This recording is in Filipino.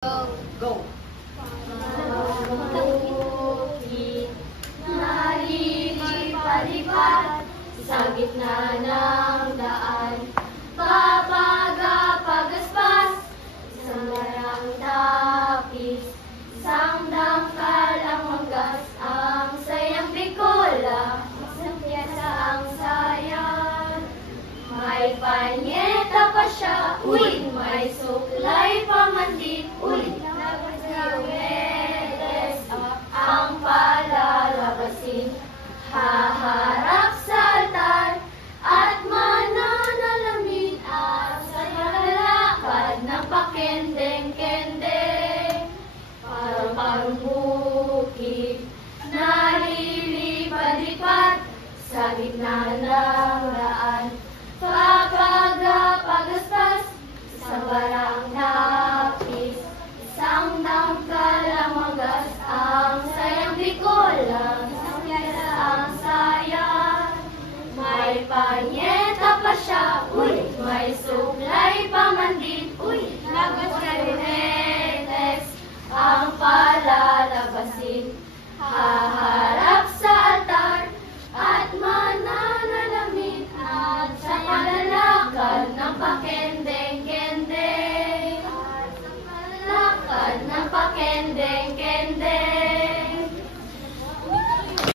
Go! Bukid na lilipad-lipad sa gitna ng daan, pagaspas isang larang tapis, isang dangkal ang manggas, ang sayang bikola, isang piyasa ang sayan. May panyeta pa siya, uy! May suklay pa man din, uy! Ang palalabasin, haharap sa altar at mananalamin at sa malalakad ng pakendeng-kendeng. Parang bukid na lilipad-lipad sa gitna ng daan, pagaspas isang barang napis, isang dangkal ang manggas, ang sayang bikola, isang piyasa ang sayan. May panyeta pa siya, uy! May suklay pa man din, uy! Lagos ka lunetes, ang pala